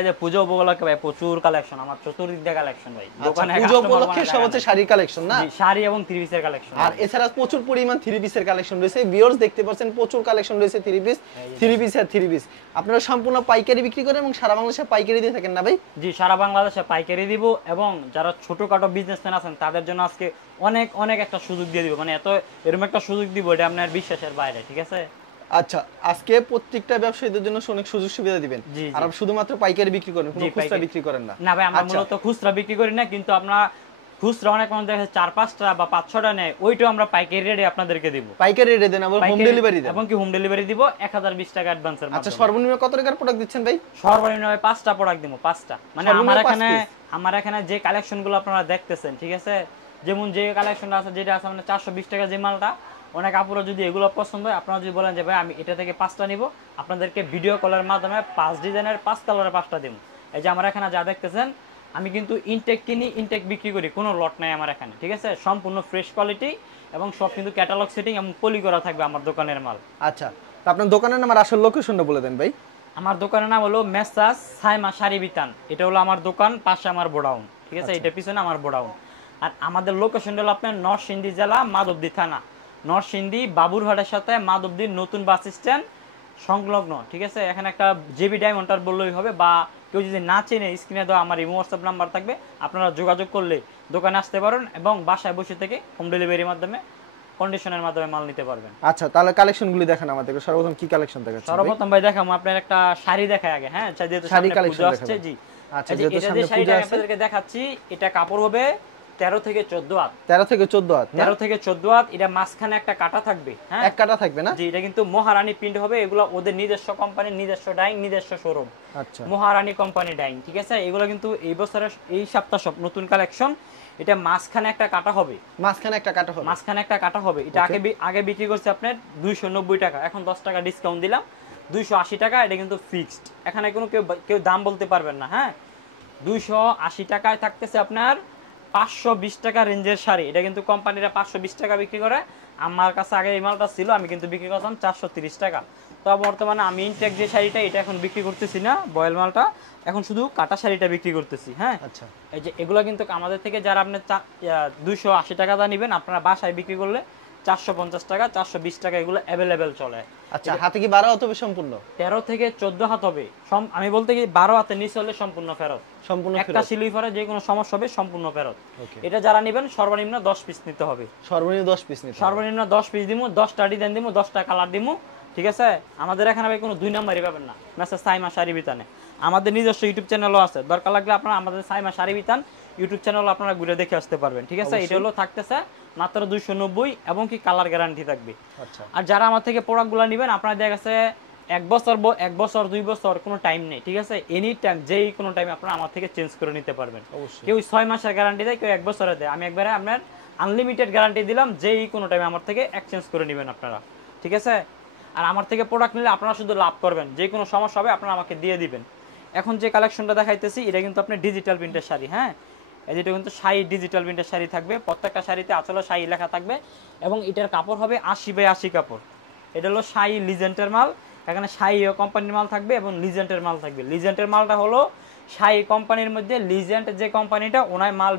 এই যে পূজা উপলক্ষে ভাই প্রচুর কালেকশন, আমার চতুর্দিক দিয়ে কালেকশন ভাই। দোকানে পূজা উপলক্ষে সব হচ্ছে শাড়ির কালেকশন না? শাড়ি এবং থ্রি পিসের কালেকশন। আর এছাড়া প্রচুর পরিমাণ থ্রি পিসের কালেকশন রয়েছে। ভিউয়ার্স দেখতে পাচ্ছেন প্রচুর কালেকশন রয়েছে থ্রি পিস আর থ্রি পিস। আপনারা সম্পূর্ণ পাইকারি বিক্রি করেন এবং সারা বাংলাদেশে পাইকারি দিয়ে থাকেন না ভাই? জি, সারা বাংলাদেশে পাইকারি দিব এবং যারা ছোটখাটো বিজনেসম্যান আছেন তাদের জন্য আজকে অনেক অনেক একটা সুযোগ দিয়ে দিব, মানে এত এরকম একটা সুযোগ দিব এটা আপনার বিশ্বাসের বাইরে। ঠিক আছে? আচ্ছা, আজকে প্রত্যেকটা ব্যবসায়ীদের জন্য অনেক সুযোগ সুবিধা দিবেন। আর শুধুমাত্র পাইকারি বিক্রি করেন, কোনো খুচরা বিক্রি করেন না? না ভাই, আমরা মূলত খুচরা বিক্রি করি না, কিন্তু আমরা খুচরা অনেক মানুষ দেখে 4-5টা বা 5-6টা নেয়, ওইটাও আমরা পাইকারি রেটে আপনাদেরকে দিব। পাইকারি রেটে দেন, আবার হোম ডেলিভারি দেন? এবং কি হোম ডেলিভারি দিব 1020 টাকা অ্যাডভান্সের মাধ্যমে। আচ্ছা, সর্বনিম্ন কত টাকার প্রোডাক্ট দিচ্ছেন ভাই? সর্বনিম্ন 5টা প্রোডাক্ট দিব, 5টা। মানে আমার এখানে যে কালেকশনগুলো আপনারা দেখতেছেন, ঠিক আছে, যেমন যে কালেকশনটা আছে, যেটা আছে মানে 420 টাকা যে মালটা, অনেক আপুরা যদি এগুলো পছন্দ হয়, আপনারা যদি বলেন যে ভাই আমি এটা থেকে 5টা নিব, আপনাদেরকে ভিডিও কলের মাধ্যমে 5 ডিজাইনের 5 কালারের 5টা দিব। এই যে আমার এখানে যা দেখতেছেন, আমি কিন্তু ইনটেক কিনি, ইনটেক বিক্রি করি, কোনো লট নাই আমার এখানে। ঠিক আছে? সম্পূর্ণ ফ্রেশ কোয়ালিটি এবং সব কিন্তু ক্যাটালগ সেটিং এবং পলি করা থাকবে আমার দোকানের মাল। আচ্ছা, তো আপনার দোকানের নাম আর আসল লোকেশনটা বলে দেন ভাই। আমার দোকানের নাম হলো মেসাস সাইমা শাড়ি বিতান। এটা হলো আমার দোকান, পাশে আমার গোডাউন। ঠিক আছে? এটা পিছনে আমার গোডাউন। আর আমাদের লোকেশনটা হলো আপনার নরসিংদী জেলা, মাধবদী থানা। নরসিংদী বাবুরহাটের সাথে মাধবদীর নতুন বাস স্ট্যান্ড সংলগ্ন। ঠিক আছে? এখানে একটা জেবি ডায়মন্ডার বললেই হবে, বা কেউ যদি না চেনে স্ক্রিনে দেওয়া আমার ইমো হোয়াটসঅ্যাপ নাম্বার থাকবে, আপনারা যোগাযোগ করলে দোকানে আসতে পারেন এবং বাসায় বসে থেকে হোম ডেলিভারির মাধ্যমে কন্ডিশনের মাধ্যমে মাল নিতে পারবেন। আচ্ছা, তাহলে কালেকশনগুলি দেখান আমাদেরকে। সর্বপ্রথম কি কালেকশন দেখাচ্ছেন? সর্বপ্রথম ভাই দেখাবো আপনার একটা শাড়ি দেখাই আগে। হ্যাঁ, যেহেতু শাড়ি কালেকশন দেখাচ্ছেন। জি। আচ্ছা, যেহেতু সামনে পূজা আছে, আপনাদেরকে দেখাচ্ছি। এটা কাপড় হবে 13 থেকে 14 হাত। 13 থেকে 14 হাত? 13 থেকে 14 হাত। এটা মাঝখানে একটা কাটা থাকবে। হ্যাঁ, এক কাটা থাকবে না? জি, এটা কিন্তু মহারানী প্রিন্ট হবে। এগুলো ওদের নিজস্ব কোম্পানির নিজস্ব ডাইং, নিজস্ব শোরুম। আচ্ছা, মহারানী কোম্পানি ডাইং। ঠিক আছে? এগুলো কিন্তু এই বছরের এই সপ্তাহ সব নতুন কালেকশন। এটা মাঝখানে একটা কাটা হবে। মাঝখানে একটা কাটা হবে? মাঝখানে একটা কাটা হবে। এটা আগে বিক্রি করছে আপনার 290 টাকা, এখন 10 টাকা ডিসকাউন্ট দিলাম 280 টাকা। এটা কিন্তু ফিক্সড, এখানে কোনো কেউ দাম বলতে পারবেন না। হ্যাঁ, 280 টাকায় থাকতেছে আপনার 520 টাকা রেঞ্জের শাড়ি। এটা কিন্তু কোম্পানিরা 520 টাকা বিক্রি করে। আমার কাছে আগে এই মালটা ছিল, আমি কিন্তু বিক্রি করতাম 430 টাকা। তো বর্তমানে আমি ইনটেক যে শাড়িটা, এটা এখন বিক্রি করতেছি না, বয়েল মালটা, এখন শুধু কাটা শাড়িটা বিক্রি করতেছি। হ্যাঁ, আচ্ছা, এই যে এগুলো কিন্তু আমাদের থেকে যারা আপনি 280 টাকা দা নেবেন, আপনারা বাসায় বিক্রি করলে 450 টাকা, 420 টাকা এগুলো অ্যাভেলেবেল চলে। আচ্ছা, হাতে কি 12 হাত হবে সম্পূর্ণ? 13 থেকে 14 হাত হবে। আমি বলতে কি 12 হাতের নিচে হলে সম্পূর্ণ ফেরত। সম্পূর্ণ একটা সিলাই পরে যে কোনো সমস্যা হবে সম্পূর্ণ ফেরত। এটা যারা নেবেন সর্বনিম্ন 10 পিস নিতে হবে। সর্বনিম্ন 10 পিস নিতে হবে। সর্বনিম্ন 10 পিস দিমু, 10টা ডিজাইন দিমু, 10টা কালার দিমু। ঠিক আছে? আমাদের এখানে ভাই কোনো দুই নাম্বারই পাবেন না। মেসেজ সাইমা শাড়ি বিতানে আমাদের নিজস্ব ইউটিউব চ্যানেলও আছে। দরকার লাগলে আপনারা আমাদের সাইমা শাড়ি বিতান ইউটিউব চ্যানেল আপনারা ঘুরে দেখে আসতে পারবেন। ঠিক আছে? এটা হলো থাকতেছে মাত্র 290 এবং কি কালার গ্যারান্টি থাকবে। আচ্ছা, আর যারা আমার থেকে প্রোডাক্টগুলো নেবেন, আপনারা দেখা গেছে 1 বছর 2 বছর কোনো টাইম নেই। ঠিক আছে? এনি টাইম, যেই কোনো টাইম আপনারা আমার থেকে চেঞ্জ করে নিতে পারবেন। কেউ 6 মাসের গ্যারান্টি দেয়, কেউ 1 বছরের দেয়। আমি একবারে আপনার আনলিমিটেড গ্যারান্টি দিলাম, যেই কোনো টাইমে আমার থেকে এক্সচেঞ্জ করে নেবেন আপনারা। ঠিক আছে? আর আমার থেকে প্রোডাক্ট নিলে আপনারা শুধু লাভ করবেন, যে কোনো সমস্যা হবে আপনারা আমাকে দিয়ে দিবেন। এখন যে কালেকশনটা দেখাইতেছি, এটা কিন্তু আপনার ডিজিটাল প্রিন্টের শাড়ি। হ্যাঁ, এটা কিন্তু শাড়ি ডিজিটাল প্রিন্টের শাড়ি থাকবে। প্রত্যেকটা শাড়িতে আসলে শাড়ি লেখা থাকবে এবং এটার কাপড় হবে 80/80 কাপড়। এটা হলো শাড়ি লিজেন্টের মাল। এখানে শাড়ি কোম্পানির মাল থাকবে এবং লিজেন্টের মাল থাকবে। লিজেন্টের মালটা হলো শাড়ি কোম্পানির মধ্যে, লিজেন্ট যে কোম্পানিটা ওনায় মাল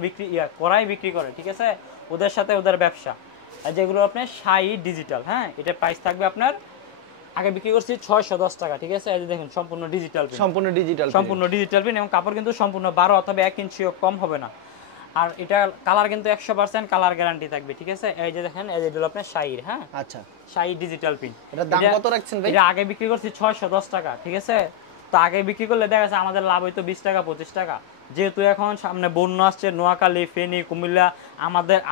বিক্রি করে। ঠিক আছে? ওদের সাথে ওদের ব্যবসা। আর যেগুলো আপনার শাড়ি ডিজিটাল, হ্যাঁ, এটার প্রাইস থাকবে আপনার আগে বিক্রি করছি 610 টাকা। ঠিক আছে? এই যে দেখুন, সম্পূর্ণ ডিজিটাল প্রিন্ট এবং কাপড় কিন্তু সম্পূর্ণ 12 অথবা 1 ইঞ্চিও কম হবে না। আর এটা কালার কিন্তু 100% কালার গ্যারান্টি থাকবে। ঠিক আছে? এই যে দেখেন, এই যে হলো আপনার শাড়ির। হ্যাঁ, আচ্ছা, শাড়ি ডিজিটাল প্রিন্ট। এটার দাম কত রাখছেন ভাই? এটা আগে বিক্রি করছি 610 টাকা। ঠিক আছে? তো আগে বিক্রি করলে দেখা যাচ্ছে আমাদের লাভ হইতো 20 টাকা 25 টাকা। যেহেতু এখন সামনে বন্যা আসছে, নোয়াখালী, ফেনী, কুমিল্লা,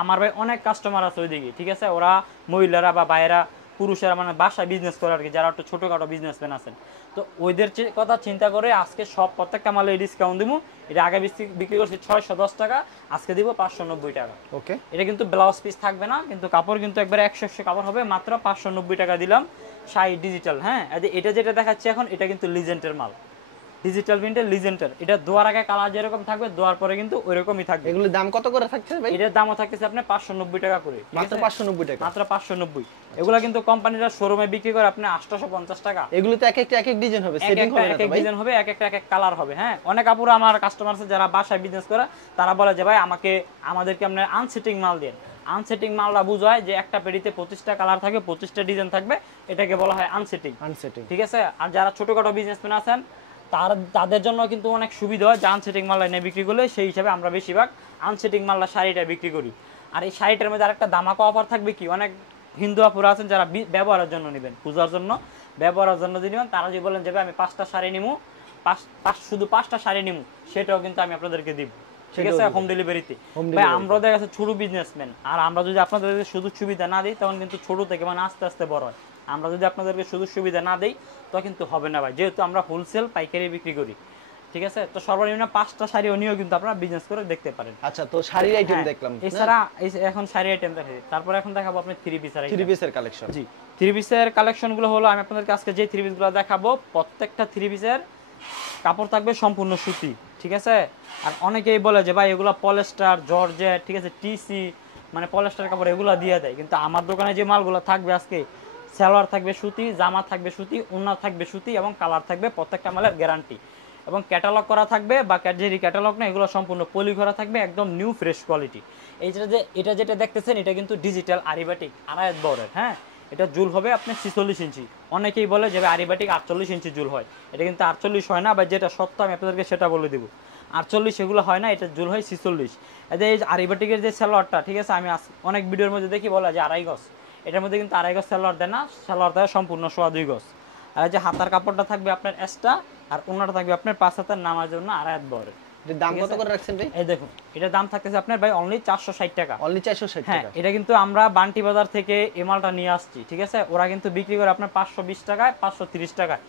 আমার ভাই অনেক কাস্টমার আছে ওইদিকে। ঠিক আছে? ওরা মহিলারা বা ভাইয়েরা, পুরুষেরা, মানে বাসায় বিজনেস করে আর কি, যারা একটু ছোটখাটো বিজনেসম্যান আছেন, তো ওইদের কথা চিন্তা করে আজকে সব প্রত্যেকটা মালে ডিসকাউন্ট দিব। এটা আগে বিক্রি করছি 610 টাকা, আজকে দিব 590 টাকা। ওকে, এটা কিন্তু ব্লাউজ পিস থাকবে না, কিন্তু কাপড় কিন্তু একবারে 100 কাপড় হবে। মাত্র 590 টাকা দিলাম শাড়ি ডিজিটাল। হ্যাঁ, এটা যেটা দেখাচ্ছি এখন, এটা কিন্তু লিজেন্টের মাল। ডিজিটাল প্রিন্টের লিজেন্ডার। এটা ধোয়ার আগে কালার যেরকম থাকবে ধোয়ার পরে কিন্তু ওইরকমই থাকবে। এগুলোর দাম কত করে থাকছে ভাই? এটার দামও থাকতেছে আপনার 590 টাকা করে, মাত্র 590 টাকা, মাত্র 590। এগুলা কিন্তু কোম্পানিরা শোরুমে বিক্রি করে আপনি 850 টাকা। এগুলোতে এক একটা এক এক ডিজাইন হবে, সেটিং হবে না তো ভাই? এক এক ডিজাইন হবে, এক একটা এক এক কালার হবে। হ্যাঁ, অনেক আপুরা আমার কাস্টমার আছে যারা বাসায় বিজনেস করে, তারা বলে যে ভাই আমাদেরকে আপনার আনসেটিং মাল দেন। আনসেটিং মালটা বুঝায় যে একটা পেডিতে 25টা কালার থাকবে, 25টা ডিজাইন থাকবে, এটাকে বলা হয় আনসেটিং। ঠিক আছে? আর যারা ছোটখাটো বিজনেসম্যান আছেন তাদের জন্য কিন্তু অনেক সুবিধা হয় যে আনসেটিং মাল এনে বিক্রি করলে, সেই হিসাবে আমরা বেশিরভাগ আনসেটিং মালটা শাড়িটা বিক্রি করি। আর এই শাড়িটার মধ্যে আরেকটা দামাকা অফার থাকবে কি, অনেক হিন্দু আপুরা আছেন যারা ব্যবহারের জন্য নেবেন, পূজার জন্য ব্যবহারের জন্য যদি নেবেন, তারা যদি বলেন যে ভাই আমি 5টা শাড়ি নিবো, শুধু 5টা শাড়ি নিবো, সেটাও কিন্তু আমি আপনাদেরকে দিব। ঠিক আছে? হোম ডেলিভারিতে। ভাই আমরা দেখা যাচ্ছে ছোট বিজনেসম্যান, আর আমরা যদি আপনাদেরকে শুধু সুবিধা না দিই তখন কিন্তু ছোট থেকে মানে আস্তে আস্তে বড় হয়। আমরা যদি আপনাদেরকে শুধু সুবিধা না দেই তো কিন্তু হবে না ভাই, যেহেতু আমরা হোলসেল পাইকারি বিক্রি করি। ঠিক আছে? তো সর্বনিম্ন 5টা শাড়ি নিয়েও কিন্তু আপনারা বিজনেস করে দেখতে পারেন। আচ্ছা, তো শাড়ির আইটেম দেখলাম, এছাড়া এখন শাড়ি আইটেম দেখাই, তারপর এখন দেখাবো আপনি থ্রি পিসের কালেকশন। জি, থ্রি পিসের কালেকশনগুলো হলো, আমি আপনাদেরকে আজকে যে থ্রি পিসগুলো দেখাবো প্রত্যেকটা থ্রি পিসের কাপড় থাকবে সম্পূর্ণ সুতি। ঠিক আছে? আর অনেকেই বলে যে ভাই এগুলো পলিস্টার, জর্জেট, ঠিক আছে, টিসি মানে পলিস্টার কাপড় এগুলো দিয়ে দেয়, কিন্তু আমার দোকানে যে মালগুলো থাকবে আজকে, সালোয়ার থাকবে সুতি, জামা থাকবে সুতি, ওড়না থাকবে সুতি, এবং কালার থাকবে প্রত্যেকটা মালের গ্যারান্টি, এবং ক্যাটালগ করা থাকবে বা যেটি ক্যাটালগ না এগুলো সম্পূর্ণ পলি করা থাকবে, একদম নিউ ফ্রেশ কোয়ালিটি। এটা যেটা দেখতেছেন এটা কিন্তু ডিজিটাল আরিবাটিক আড়াইয়াত বরের। হ্যাঁ, এটা জুল হবে আপনার 46 ইঞ্চি। অনেকেই বলে যে আরিবাটিক 48 ইঞ্চি জুল হয়, এটা কিন্তু 48 হয় না, বা যেটা সত্য আমি আপনাদেরকে সেটা বলে দেবো। 48 এগুলো হয় না, এটা জুল হয় 46। এই আরিবাটিকের যে সালোয়ারটা, ঠিক আছে, আমি অনেক ভিডিওর মধ্যে দেখি বলা যে 2.5 গজ, এটার মধ্যে কিন্তু 2.5 গজ সালোয়ার দেয় না, সালোয়ার দেয় সম্পূর্ণ 2.25 গজ। আর যে হাতার কাপড়টা থাকবে আপনার এক্সট্রা, আর ওনাটা থাকবে আপনার 5 হাতের নামার জন্য আড়াইয়াত বরের। এর দাম কত করে রাখছেন ভাই? এই দেখুন, এটা দাম থাকতেছে আপনার ভাই অনলি 460 টাকা। অনলি 460 টাকা। এটা কিন্তু আমরা বান্টি বাজার থেকে এই মালটা নিয়ে আসছি। ঠিক আছে? ওরা কিন্তু বিক্রি করে আপনার 520 টাকায়, 530 টাকায়।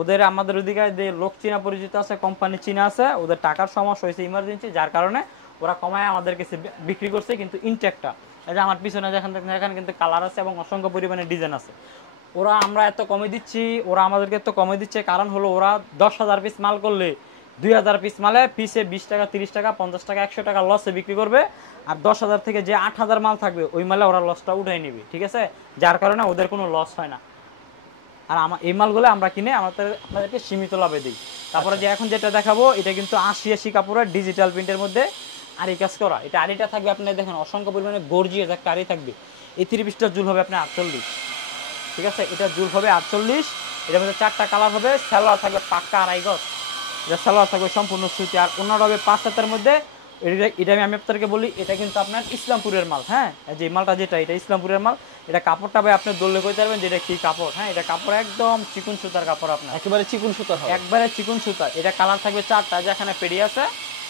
ওদের আমাদের ওদিকে যে লোক চিনা পরিচিত আছে, কোম্পানি চিনা আছে, ওদের টাকার সমস্যা হয়েছে ইমার্জেন্সি, যার কারণে ওরা কমায় আমাদের কাছে বিক্রি করছে। কিন্তু ইনটেকটা, এই যে আমার পিছনে যেখানে দেখেন এখানে কিন্তু কালার আছে এবং অসংখ্য পরিমাণে ডিজাইন আছে। আমরা এত কমে দিচ্ছি, ওরা আমাদেরকে এত কমে দিচ্ছে, কারণ হলো ওরা 10,000 পিস মাল করলে 2,000 পিস মালে পিসে 20 টাকা, 30 টাকা, 50 টাকা, 100 টাকা লসে বিক্রি করবে। আর 10,000 থেকে যে 8,000 মাল থাকবে ওই মালে ওরা লসটা উঠাই নিবে। ঠিক আছে? যার কারণে ওদের কোনো লস হয় না। আর এই মালগুলো আমরা কিনে আপনাদেরকে সীমিত লাভে দিই। তারপরে যে এখন যেটা দেখাবো, এটা কিন্তু 80 কাপড়ের ডিজিটাল প্রিন্টের মধ্যে আরি কাজ করা। এটা আরিটা থাকবে আপনার দেখেন অসংখ্য পরিমাণে গর্জিয়াস একটা আরি থাকবে। এই 3 পিসটার জুল হবে আপনার 48। ঠিক আছে? এটা জুল হবে 48। এটার মধ্যে 4টা কালার হবে। সালোয়ার থাকবে পাক্কা 2.5 গজ, এটা সালোয়ার থাকবে সম্পূর্ণ সুতি, আর ওনার হবে 5 হাতের মধ্যে। এটা আমি আপনাদেরকে বলি, এটা কিন্তু আপনার ইসলামপুরের মাল। হ্যাঁ, যে মালটা যেটা, এটা ইসলামপুরের মাল। এটা কাপড়টা ভাই আপনি দললে কইতে পারবেন যে এটা কি কাপড়। হ্যাঁ, এটা কাপড় একদম চিকন সুতার কাপড়, আপনার একেবারে চিকন সুতা, একবারে চিকন সুতা। এটা কালার থাকবে 4টা, যেখানে পেডি আছে,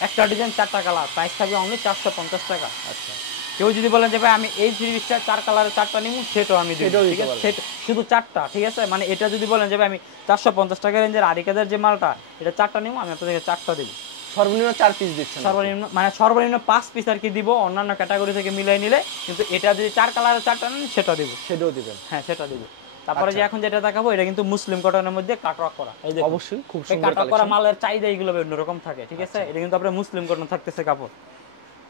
একটা ডিজাইন 4টা কালার, প্রাইস থাকবে অনলি 450 টাকা। আচ্ছা, কেউ যদি বলেন যে ভাই আমি এই 3 পিসটা 4 কালারের 4টা নিব, সেটাও আমি দেব। ঠিক আছে? শুধু 4টা। ঠিক আছে? মানে এটা যদি বলেন যে ভাই আমি 450 টাকা রেঞ্জের আরিকাদের যে মালটা, এটা 4টা নিব, আমি আপনাদেরকে 4টা দেব। সর্বনিম্ন 4 পিস দিচ্ছেন? সর্বনিম্ন 5 পিস আর কি দিব, অন্যান্য ক্যাটাগরি থেকে মিলাই নিলে। কিন্তু এটা যদি 4 কালারের 4টা নেন, সেটা দেব। সেটাও দিবেন? হ্যাঁ, সেটা দেব। তারপরে যে এখন যেটা দেখাবো, এটা কিন্তু মুসলিম কটনের মধ্যে কাটওয়ার্ক করা। এই দেখুন, অবশ্যই খুব সুন্দর কাটওয়ার্ক করা মালের চাহিদা এগুলো অন্যরকম থাকে। ঠিক আছে? এটা কিন্তু আপনার মুসলিম কটন থাকতেছে কাপড়।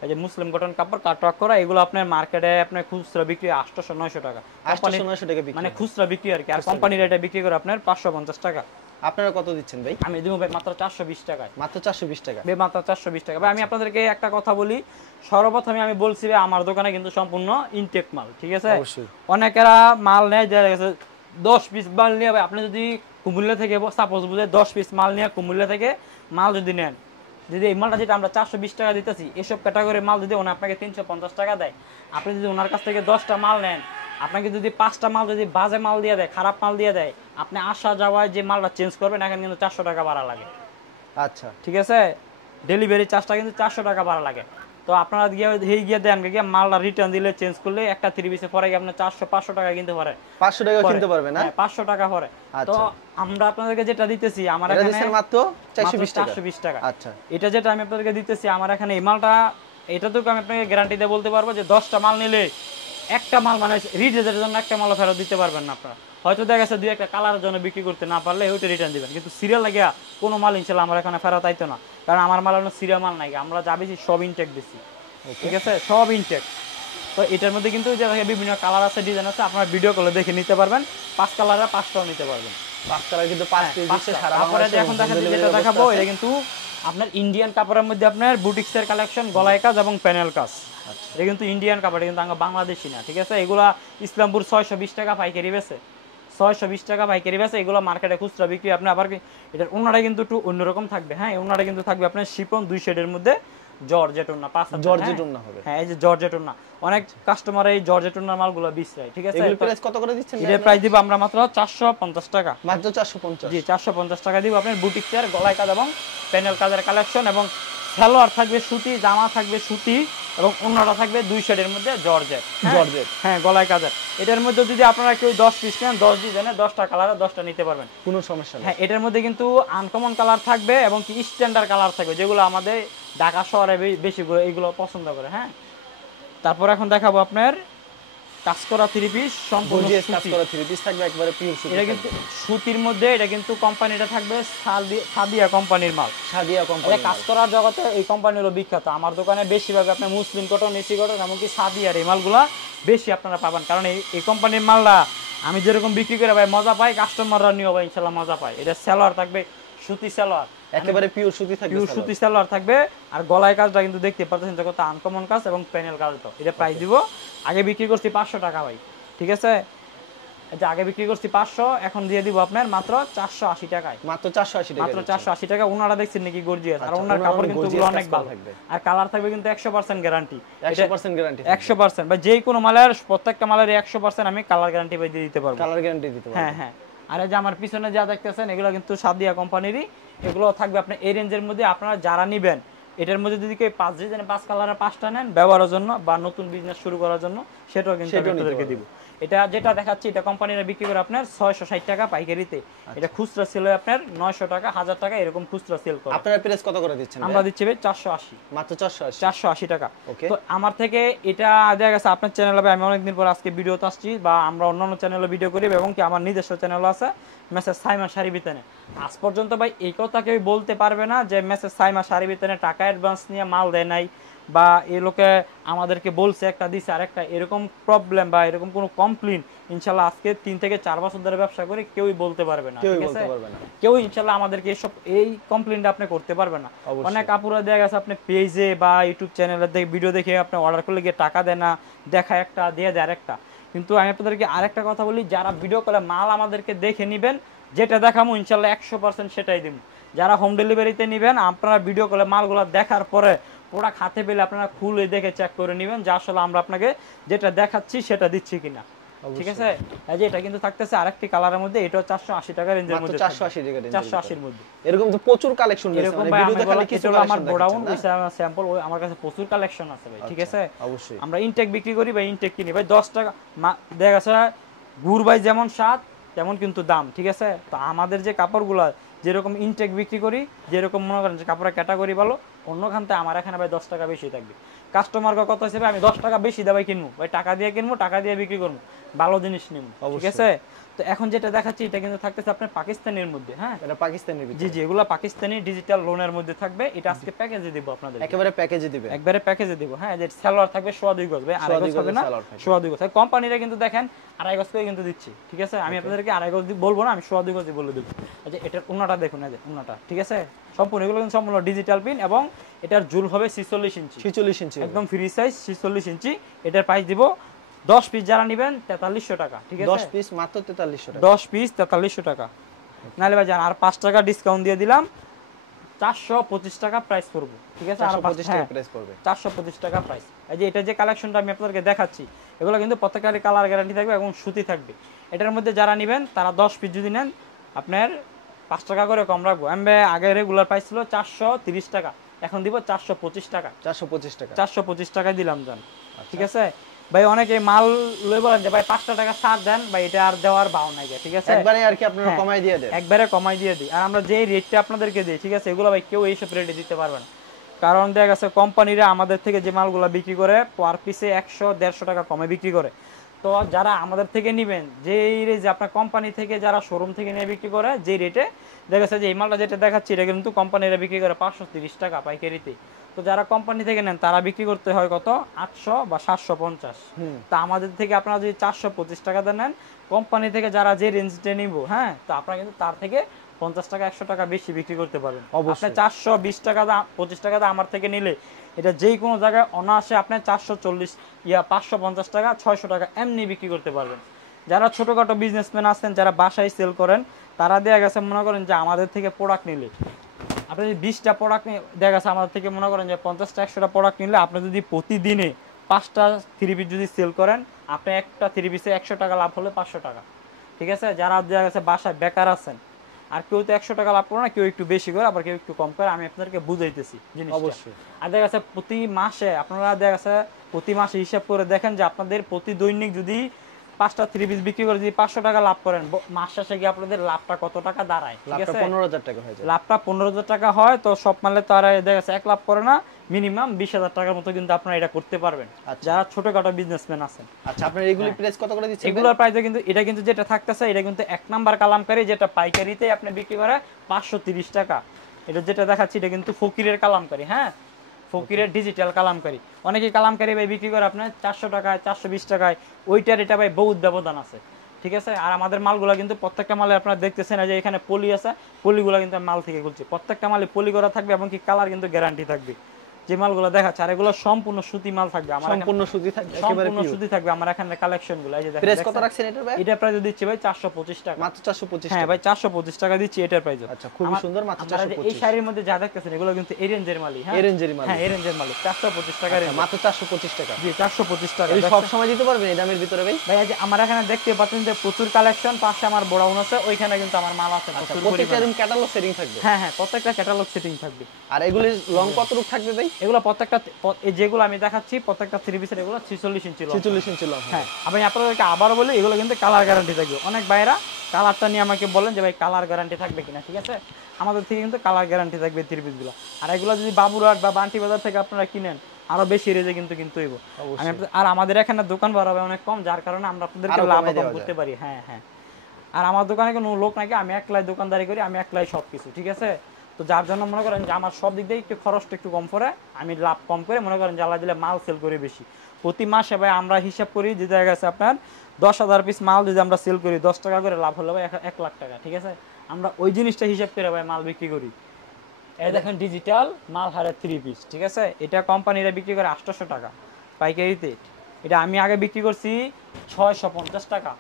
এই যে মুসলিম কটন কাপড় কাটওয়ার্ক করা, এগুলো আপনার মার্কেটে আপনার খুচরা বিক্রি 800-900 টাকা। 800-900 টাকা বিক্রি, মানে খুচরা বিক্রি আর কি। আর কোম্পানির এটা বিক্রি করে আপনার 550 টাকা। আপনারা কত দিচ্ছেন ভাই? আমি দেব ভাই মাত্র 420 টাকায়। মাত্র 420 টাকা? ভাই মাত্র 420 টাকা। ভাই আমি আপনাদেরকে একটা কথা বলি, সর্বপ্রথমে আমি বলছি ভাই আমার দোকানে কিন্তু সম্পূর্ণ ইনটেক মাল। ঠিক আছে? অনেকেরা মাল নেয়, দেখা গেছে 10 পিস মাল নিয়ে, ভাই আপনি যদি কুমিল্লা থেকে, সাপোজ বুঝে 10 পিস মাল নিয়ে কুমিল্লা থেকে মাল যদি নেন, যদি এই মালটা যেটা আমরা 420 টাকা দিতেছি, এসব ক্যাটাগরির মাল যদি ওনা আপনাকে 350 টাকা দেয়, আপনি যদি ওনার কাছ থেকে 10টা মাল নেন, আপনাকে যদি 5টা মাল যদি বাজে মাল দিয়ে দেয়, খারাপ মাল দিয়ে দেয়, আপনি আসা যাওয়ায় যে মালটা চেঞ্জ করবেন, এখানে কিন্তু 400 টাকা ভাড়া লাগে। আচ্ছা, ঠিক আছে? ডেলিভারি চার্জটা কিন্তু 400 টাকা ভাড়া লাগে। তো আপনারা গিয়ে দেন, গিয়ে মালটা রিটার্ন দিলে, চেঞ্জ করলে একটা 3 পিসে পরে আপনি 400-500 টাকা কিনতে পারে। 500 টাকা কিনতে পারবেন না? 500 টাকা পরে। তো আমরা আপনাদেরকে যেটা দিতেছি, আমার এখানে মাত্র 420 টাকা। আচ্ছা, এটা যেটা আমি আপনাদেরকে দিতেছি, আমার এখানে এই মালটা, এটা তো আমি আপনাকে গ্যারান্টি দিয়ে বলতে পারবো যে 10টা মাল নিলে একটা মাল মানে রিজের জন্য একটা মালও ফেরত দিতে পারবেন না আপনারা। হয়তো দেখা গেছে দুই একটা কালারের জন্য বিক্রি করতে না পারলে ওইটা রিটার্ন দিবেন, কিন্তু সিরিয়াল লাগিয়া কোনো মাল ইনশাল্লাহ আমার এখানে ফেরত আইতো না, কারণ আমার মাল হলো সিরিয়াল মাল নাই, আমরা যা বেশি সব ইনটেক বেশি, ঠিক আছে, সব ইনটেক। তো এটার মধ্যে কিন্তু যে বিভিন্ন কালার আছে, ডিজাইন আছে, আপনারা ভিডিও কলে দেখে নিতে পারবেন, 5 কালারের 5টাও নিতে পারবেন। 5 কালার কিন্তু 5 পিস দিচ্ছে সারা তারপরে এখন দেখাচ্ছি যেটা দেখাবো, এটা কিন্তু আপনার ইন্ডিয়ান কাপড়ের মধ্যে আপনার বুটিক্সের কালেকশন, গলায় কাজ এবং প্যানেল কাজ। এটা কিন্তু ইন্ডিয়ান কাপড়, কিন্তু আমরা বাংলাদেশি না, ঠিক আছে। এগুলা ইসলামপুর 620 টাকা পাইকারি বেচে, 620 টাকা পাইকারি বেচে, এগুলো মার্কেটে খুচরা বিক্রি। আপনি আবার এটার ওনাটা কিন্তু একটু অন্যরকম থাকবে, হ্যাঁ, ওনাটা কিন্তু থাকবে আপনার শিপন 2 শেডের মধ্যে, জর্জেট ওন্না, 5 জর্জেট ওন্না হবে, হ্যাঁ, এই যে জর্জেট ওন্না, অনেক কাস্টমার এই জর্জেট ওন্নার মালগুলো বিছরায়, ঠিক আছে। এগুলো প্রাইস কত করে দিচ্ছেন? এর প্রাইস দিব আমরা মাত্র 450 টাকা, মাত্র 450। জি 450 টাকা দিব। আপনার বুটিক্সের গলায় কাজ এবং প্যানেল কাজের কালেকশন, এবং সালোয়ার থাকবে সুতি, জামা থাকবে সুতি, এবং ওন্নাটা থাকবে 2 শেডের মধ্যে জর্জেট, জর্জেট, হ্যাঁ, গলায় কাজের। এটার মধ্যে যদি আপনারা কেউ 10 পিস নেন, 10 ডিজাইনে 10টা কালারে 10টা নিতে পারবেন, কোনো সমস্যা নেই। হ্যাঁ, এটার মধ্যে কিন্তু আনকমন কালার থাকবে এবং কি স্ট্যান্ডার্ড কালার থাকবে, যেগুলো আমাদের ঢাকা শহরে বেশি এইগুলো পছন্দ করে, হ্যাঁ। তারপর এখন দেখাবো আপনার কাজ করা 3 পিস, সম্পূর্ণ কাজ করা 3 পিস থাকবে, একবারে পিওর সুতি। এটা কিন্তু সুতির মধ্যে, এটা কিন্তু কোম্পানিটা থাকবে সাদিয়া কোম্পানির মাল, সাদিয়া কোম্পানি। কাজ করার জগতে এই কোম্পানি হলো বিখ্যাত। আমার দোকানে বেশিরভাগ আপনার মুসলিম কটন, এসি কটন, এমনকি সাদিয়ার এই মালগুলা বেশি আপনারা পাবেন, কারণ এই কোম্পানির মালটা আমি যেরকম বিক্রি করে ভাই মজা পাই, কাস্টমাররা নিয়েও ভাই ইনশাল্লাহ মজা পায়। এটা সালোয়ার থাকবে সুতি সালোয়ার, একেবারে পিওর সুতি থাকবে, পিওর সুতি সালোয়ার থাকবে। আর গলায় কাজটা কিন্তু দেখতে পাচ্ছেন যে কত আনকমন কাজ এবং প্যানেল কাজটা। এটা প্রাইস দিব, আগে বিক্রি করছি 500 টাকা ভাই, ঠিক আছে। এটা আগে বিক্রি করছি 500, এখন দিয়ে দিব আপনার মাত্র 480 টাকায়, মাত্র 480 টাকা, মাত্র 480 টাকা। ওনারা দেখছেন নাকি গর্জিয়াস, আর ওনার কাপড় কিন্তু অনেক ভালো থাকবে, আর কালার থাকবে কিন্তু 100% গ্যারান্টি, 100% গ্যারান্টি, 100%। ভাই যে কোনো মালের, প্রত্যেকটা মালের 100% আমি কালার গ্যারান্টি ভাই দিয়ে দিতে পারবো, কালার গ্যারান্টি দিতে পারবো, হ্যাঁ হ্যাঁ। আর এই যে আমার পিছনে যা দেখতেছেন, এগুলো কিন্তু সাদিয়া কোম্পানিরই, এগুলো থাকবে আপনার এই রেঞ্জের মধ্যে। আপনারা যারা নেবেন, এটার মধ্যে যদি কেউ 5 ডিজাইনে 5 কালারের 5টা নেন ব্যবহারের জন্য বা নতুন বিজনেস শুরু করার জন্য, সেটাও কিন্তু আপনাদেরকে দিব। এটা যেটা দেখাচ্ছি, এটা কোম্পানিরা বিক্রি করে আপনার 660 টাকা পাইকারিতে, এটা খুচরা সেল হয় আপনার 900 টাকা, 1000 টাকা, এরকম খুচরা সেল করে। আপনারা প্রাইস কত করে দিচ্ছেন? আমরা দিচ্ছি ভাই 480, মাত্র 480 টাকা। ওকে। তো আমার থেকে এটা দেখা গেছে আপনার চ্যানেলে, আমি অনেকদিন পর আজকে ভিডিওতে আসছি, বা আমরা অন্যান্য চ্যানেলে ভিডিও করি, এবং কি আমার নিজস্ব চ্যানেল আছে মেসেজ সাইমা শাড়ি বিতানে। আজ পর্যন্ত ভাই এই কথা কেউ বলতে পারবে না যে মেসেজ সাইমা শাড়ি বিতানে টাকা অ্যাডভান্স নিয়ে মাল দেয় নাই, বা এই লোকে আমাদেরকে বলছে একটা দিছে আরেকটা, এরকম প্রবলেম বা এরকম কোনো কমপ্লেইন ইনশাল্লাহ আজকে 3 থেকে 4 বছর ধরে ব্যবসা করে কেউই বলতে পারবে না, ঠিক আছে। কেউ ইনশাল্লাহ আমাদেরকে এসব এই কমপ্লেইনটা আপনি করতে পারবে না। অনেক আপুরা দেখা গেছে আপনি পেজে বা ইউটিউব চ্যানেলে ভিডিও দেখে আপনি অর্ডার করলে গিয়ে টাকা দেয় না, দেখায় একটা দিয়ে দেয় আরেকটা। কিন্তু আমি আপনাদেরকে আরেকটা কথা বলি, যারা ভিডিও করে মাল আমাদেরকে দেখে নেবেন, যেটা দেখাবো ইনশাল্লাহ 100% সেটাই দিব। যারা হোম ডেলিভারিতে নেবেন, আপনারা ভিডিও করে মালগুলো দেখার পরে প্রোডাক্ট হাতে পেলে আপনারা খুলে দেখে চেক করে নেবেন যে আসলে আমরা আপনাকে যেটা দেখাচ্ছি সেটা দিচ্ছি কিনা, ঠিক আছে। এই যে এটা কিন্তু থাকতেছে আরেকটি কালারের মধ্যে, এটা 480 টাকা রেঞ্জের মধ্যে, 480 টাকা রেঞ্জ, 480 এর মধ্যে। এরকম তো প্রচুর কালেকশন রয়েছে, মানে ভিডিওতে খালি কিছু আমার গোডাউন ওই স্যাম্পল, ওই আমার কাছে প্রচুর কালেকশন আছে ভাই, ঠিক আছে। অবশ্যই আমরা ইনটেক বিক্রি করি ভাই, ইনটেক কিনি ভাই 10 টাকা। দেখা গেছে গুড় ভাই যেমন স্বাদ তেমন কিন্তু দাম, ঠিক আছে। তো আমাদের যে কাপড়গুলো যেরকম ইনটেক বিক্রি করি, যেরকম মনে করেন যে কাপড়ের ক্যাটাগরি ভালো, অন্য খানতে আমার এখানে ভাই 10 টাকা বেশি থাকবে। কাস্টমারকে কত হিসেবে আমি 10 টাকা বেশি দেবাই কিনবো ভাই, টাকা দিয়ে কিনবো, টাকা দিয়ে বিক্রি করবো, ভালো জিনিস নিব, ঠিক আছে। তো এখন যেটা দেখাচ্ছি, এটা কিন্তু থাকতেছে আপনার পাকিস্তানের মধ্যে, হ্যাঁ, এটা পাকিস্তানি, জি জি, এগুলো পাকিস্তানি ডিজিটাল লোনের মধ্যে থাকবে। এটা আজকে প্যাকেজে দিব আপনাদের, একেবারে প্যাকেজে দিবে, একবারে প্যাকেজে দিব, হ্যাঁ। যে সালোয়ার থাকবে 2.5 গজ ভাই, 2.5 গজ হবে না, 2.5 গজ। কোম্পানিরা কিন্তু দেখেন 2.5 গজ করে কিন্তু দিচ্ছি, ঠিক আছে। আমি আপনাদেরকে 2.5 গজ বলবো না, আমি 2.5 গজ বলে দেব। আচ্ছা, এটার ওন্নাটা দেখুন, এই যে ওন্নাটা, ঠিক আছে, সম্পূর্ণ এগুলো কিন্তু সম্পূর্ণ ডিজিটাল প্রিন্ট, এবং এটার ঝুল হবে 46 ইঞ্চি, 46 ইঞ্চি, একদম ফ্রি সাইজ 46 ইঞ্চি। এটার প্রাইস দিব 10 পিস যারা নেবেন 4300 টাকা, ঠিক আছে। 10 পিস মাত্র 4300 টাকা, 10 পিস 4300 টাকা। নালে ভাই জান আর 5 টাকা ডিসকাউন্ট দিয়ে দিলাম, 425 টাকা প্রাইস করব, ঠিক আছে। আর 425 টাকা প্রাইস পড়বে, 425 টাকা প্রাইস। এই যে এটা যে কালেকশনটা আমি আপনাদেরকে দেখাচ্ছি, এগুলো কিন্তু প্রত্যেকটারই কালার গ্যারান্টি থাকবে এবং সুতি থাকবে। এটার মধ্যে যারা নেবেন তারা 10 পিস যদি নেন আপনার 5 টাকা করে কম রাখবো। আমি আগে রেগুলার প্রাইস ছিল 430 টাকা, এখন দিব 425 টাকা, 425 টাকা, 425 টাকায় দিলাম জান, ঠিক আছে ভাই। অনেকে মাল লই বলেন যে ভাই 5 টাকা ছাড় দেন ভাই, এটা আর দেওয়ার ভাও নাই, ঠিক আছে। একবারে আর কি আপনারা কমাই দিয়ে দেন, একবারে কমাই দিয়ে দিই। আর আমরা যে রেটটা আপনাদেরকে দিই, ঠিক আছে, এগুলো ভাই কেউ এইসব রেটে দিতে পারবে না, কারণ দেখা গেছে কোম্পানিরা আমাদের থেকে যে মালগুলো বিক্রি করে পার পিসে 100-150 টাকা কমে বিক্রি করে। তো যারা আমাদের থেকে নেবেন, যে যে আপনার কোম্পানি থেকে যারা শোরুম থেকে নিয়ে বিক্রি করে যে রেটে, দেখা যাচ্ছে যে এই মালটা যেটা দেখাচ্ছি এটা কিন্তু কোম্পানিরা বিক্রি করে 530 টাকা পাইকারিতে। তো যারা কোম্পানি থেকে নেন তারা বিক্রি করতে হয় কত 800 বা 750। তা আমাদের থেকে আপনারা যদি 425 টাকাতে নেন, কোম্পানি থেকে যারা যে রেঞ্জটা নিব, হ্যাঁ, তো আপনারা কিন্তু তার থেকে 50 টাকা 100 টাকা বেশি বিক্রি করতে পারবেন। আপনি 420 টাকা দাম 25 টাকা দাম আমার থেকে নিলে এটা যেই কোনো জায়গায় অনায়াসে আপনি 440 550 টাকা 600 টাকা এমনি বিক্রি করতে পারবেন। যারা ছোটখাটো বিজনেসম্যান আছেন, যারা বাসায় সেল করেন, তারা দেখা গেছে মনে করেন যে আমাদের থেকে প্রোডাক্ট নিলে, আপনি যদি 20টা প্রোডাক্ট দেখা গেছে আমাদের থেকে মনে করেন যে 50টা 100টা প্রোডাক্ট নিলে, আপনি যদি প্রতিদিনে 5টা থ্রি পিস যদি সেল করেন, আপনি একটা থ্রি পিসে 100 টাকা লাভ হলে 500 টাকা। ঠিক আছে, যারা দেখা গেছে বাসায় বেকার আছেন, আর কেউ তো 100 টাকা লাভ করে না, কেউ একটু বেশি করে, আবার কেউ একটু কম করে, আমি আপনাদেরকে বুঝাইতেছি জিনিসটা। অবশ্যই। আর দেখা গেছে প্রতি মাসে আপনারা দেখা গেছে প্রতি মাসে হিসাব করে দেখেন যে আপনাদের প্রতি দৈনিক যদি 5টা থ্রি পিস বিক্রি করে যদি 500 টাকা লাভ করেন, মাস শেষে গিয়ে আপনাদের লাভটা কত টাকা দাঁড়ায়? ঠিক আছে, 15,000 টাকা হয়ে যায়। লাভটা 15,000 টাকা হয়। তো সব মালে তো আর দেখা গেছে 1 লাভ করে না, মিনিমাম 20,000 টাকার মতো কিন্তু আপনারা এটা করতে পারবেন যারা ছোটখাটো বিজনেসম্যান আছেন। আচ্ছা, আপনারা এগুলি প্রাইস কত করে দিচ্ছেন? এগুলোর প্রাইস কিন্তু এটা কিন্তু যেটা থাকতেছে এটা কিন্তু 1 নাম্বার কালামকারী, যেটা পাইকারিতে আপনি বিক্রি করে 530 টাকা। এটা যেটা দেখাচ্ছি এটা কিন্তু ফকিরের কালামকারী, হ্যাঁ, ফকিরের ডিজিটাল কালামকারী। অনেকে কালামকারী ভাই বিক্রি করে আপনার 400 টাকায় 420 টাকায়, ওইটার এটা ভাই বহুত ব্যবধান আছে। ঠিক আছে, আর আমাদের মালগুলো কিন্তু প্রত্যেকটা মালে আপনারা দেখতেছেন যে এখানে পলি আছে, পলিগুলো কিন্তু মাল থেকে খুলছি, প্রত্যেকটা মালে পলি করা থাকবে এবং কি কালার কিন্তু গ্যারান্টি থাকবে। যে মালগুলো দেখাচ্ছে আর এগুলো সম্পূর্ণ সুতি মাল থাকবে, আমার সম্পূর্ণ সুতি থাকবে, একেবারে সম্পূর্ণ সুতি থাকবে আমার এখানে কালেকশনগুলো। এই যে দেখেন প্রাইস কত রাখছেন এটার ভাই? এটা প্রাইস দিচ্ছি ভাই 425 টাকা, মাত্র 425 টাকা। হ্যাঁ ভাই 425 টাকা দিচ্ছি এটার প্রাইস। আচ্ছা, খুবই সুন্দর, মাত্র 425। এই শাড়ির মধ্যে যা দেখতেছেন এগুলো কিন্তু এই রেঞ্জের মালই, হ্যাঁ, এই রেঞ্জের মাল, হ্যাঁ এই রেঞ্জের মাল 425 টাকা রেঞ্জ, মাত্র 425 টাকা। জি 425 টাকা। এই সব সময় দিতে পারবেন এই দামের ভিতরে ভাই? ভাই যে আমার এখানে দেখতে পাচ্ছেন যে প্রচুর কালেকশন, পাশে আমার গোডাউন আছে, ওইখানে কিন্তু আমার মাল আছে প্রচুর পরিমাণে। প্রত্যেকটা রুম ক্যাটালগ সেটিং থাকবে? হ্যাঁ হ্যাঁ, প্রত্যেকটা ক্যাটালগ সেটিং থাকবে। আর এগুলি লং কত রূপ থাকবে ভাই? এগুলো প্রত্যেকটা যেগুলো আমি দেখাচ্ছি প্রত্যেকটা থ্রি পিসের এগুলো 46 ইঞ্চি লং। 46 ইঞ্চি লং, হ্যাঁ। আমি আপনাদেরকে আবারও বলি এগুলো কিন্তু কালার গ্যারান্টি থাকবে। অনেক ভাইরা কালারটা নিয়ে আমাকে বলেন যে ভাই কালার গ্যারান্টি থাকবে কিনা, ঠিক আছে, আমাদের থেকে কিন্তু কালার গ্যারান্টি থাকবে থ্রি পিসগুলো। আর এগুলো যদি বাবুরহাট বা বান্টি বাজার থেকে আপনারা কিনেন আরো বেশি রেজে কিন্তু হইব। আর আমাদের এখানে দোকান ভাড়া অনেক কম, যার কারণে আমরা আপনাদেরকে লাভ কম করতে পারি। হ্যাঁ হ্যাঁ, আর আমার দোকানে কোনো লোক নাকি, আমি একলাই দোকানদারি করি, আমি একলাই সবকিছু, ঠিক আছে। তো যার জন্য মনে করেন যে আমার সব দিক দিয়ে একটু খরচটা একটু কম পড়ে, আমি লাভ কম করে মনে করেন যে আল্লাহ দিলে মাল সেল করি বেশি। প্রতি মাসে ভাই আমরা হিসাব করি যে দেখা গেছে আপনার 10,000 পিস মাল যদি আমরা সেল করি 10 টাকা করে লাভ হলে ভাই 1 লাখ টাকা, ঠিক আছে। আমরা ওই জিনিসটা হিসাব করে ভাই মাল বিক্রি করি। এই দেখেন ডিজিটাল মাল হারে 3 পিস, ঠিক আছে, এটা কোম্পানিরা বিক্রি করে 800 টাকা পাইকারিতে। এটা আমি আগে বিক্রি করছি 650 টাকা,